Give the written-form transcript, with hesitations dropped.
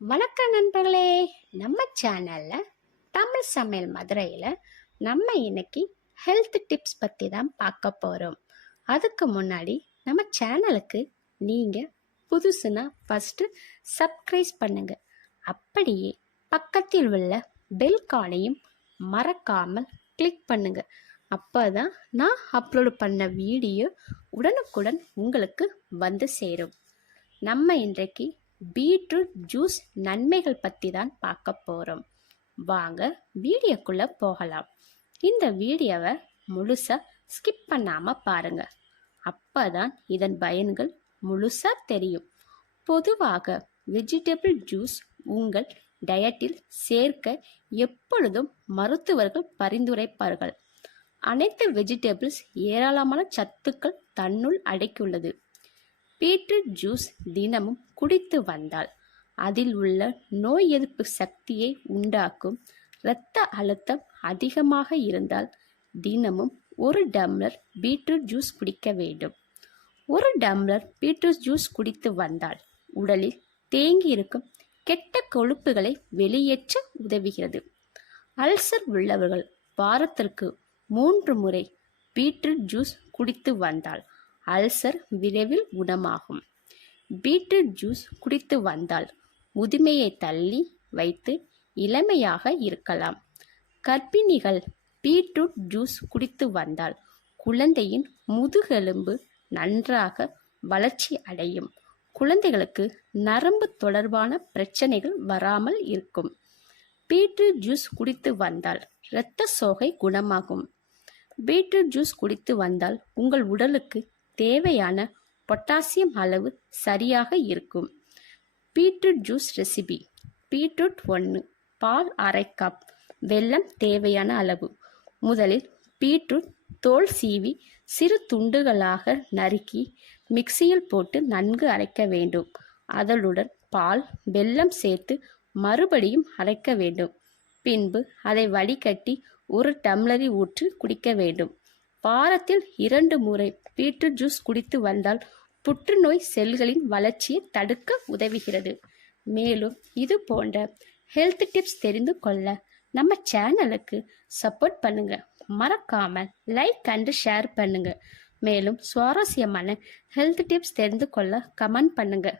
வணக்கம் நண்பர்களே. நம்ம சேனல்ல தமிழ் சமையல் மதுரையில் நம்ம இன்னைக்கு ஹெல்த் டிப்ஸ் பற்றி தான் பார்க்க போகிறோம். அதுக்கு முன்னாடி நம்ம சேனலுக்கு நீங்கள் புதுசுனா ஃபஸ்ட்டு சப்ஸ்கிரைப் பண்ணுங்க. அப்படியே பக்கத்தில் உள்ள பெல் கானையும் மறக்காமல் கிளிக் பண்ணுங்க. அப்போ தான் நான் அப்லோடு பண்ண வீடியோ உடனுக்குடன் உங்களுக்கு வந்து சேரும். நம்ம இன்றைக்கு பீட்ரூட் ஜூஸ் நன்மைகள் பற்றி தான் பார்க்க போகிறோம். வாங்க வீடியோக்குள்ளே போகலாம். இந்த வீடியோவை முழுசாக ஸ்கிப் பண்ணாமல் பாருங்கள். அப்போ தான் இதன் பயன்கள் முழுசாக தெரியும். பொதுவாக வெஜிடபிள் ஜூஸ் உங்கள் டயட்டில் சேர்க்க எப்பொழுதும் மருத்துவர்கள் பரிந்துரைப்பார்கள். அனைத்து வெஜிடபிள்ஸ் ஏராளமான சத்துக்கள் தன்னுள் அடக்கியுள்ளது. பீட்ரூட் ஜூஸ் தினமும் குடித்து வந்தால் அதில் உள்ள நோய் எதிர்ப்பு சக்தியை உண்டாக்கும். இரத்த அழுத்தம் அதிகமாக இருந்தால் தினமும் 1 டம்ளர் பீட்ரூட் ஜூஸ் குடிக்க வேண்டும். 1 டம்ளர் பீட்ரூட் ஜூஸ் குடித்து வந்தால் உடலில் தேங்கி இருக்கும் கெட்ட கொழுப்புகளை வெளியேற்ற உதவுகிறது. அல்சர் உள்ளவர்கள் வாரத்திற்கு 3 முறை பீட்ரூட் ஜூஸ் குடித்து வந்தால் அல்சர் விரைவில் குணமாகும். பீட்ரூட் ஜூஸ் குடித்து வந்தால் முதுமையை தள்ளி வைத்து இளமையாக இருக்கலாம். கர்ப்பிணிகள் பீட்ரூட் ஜூஸ் குடித்து வந்தால் குழந்தையின் முதுகெலும்பு நன்றாக வளர்ச்சி அடையும். குழந்தைகளுக்கு நரம்பு தொடர்பான பிரச்சனைகள் வராமல் இருக்கும். பீட்ரூட் ஜூஸ் குடித்து வந்தால் இரத்த சோகை குணமாகும். பீட்ரூட் ஜூஸ் குடித்து வந்தால் உங்கள் உடலுக்கு தேவையான பொட்டாசியம் அளவு சரியாக இருக்கும். பீட்ரூட் ஜூஸ் ரெசிபி: பீட்ரூட் 1, பால் 1/2 கப், வெல்லம் தேவையான அளவு. முதலில் பீட்ரூட் தோல் சீவி சிறு துண்டுகளாக நறுக்கி மிக்சியில் போட்டு நன்கு அரைக்க வேண்டும். அதனுடன் பால், வெல்லம் சேர்த்து மறுபடியும் அரைக்க வேண்டும். பின்பு அதை வடிகட்டி 1 டம்ளரில் ஊற்றி குடிக்க வேண்டும். வாரத்தில் 2 முறை பீட்ரூட் ஜூஸ் குடித்து வந்தால் புற்றுநோய் செல்களின் வளர்ச்சியை தடுக்க உதவுகிறது. மேலும் இது போன்ற ஹெல்த் டிப்ஸ் தெரிந்து கொள்ள நம்ம சேனலுக்கு சப்போர்ட் பண்ணுங்க. மறக்காம லைக் அண்ட் ஷேர் பண்ணுங்க. மேலும் சுவாரஸ்யமான ஹெல்த் டிப்ஸ் தெரிந்து கொள்ள கமெண்ட் பண்ணுங்க.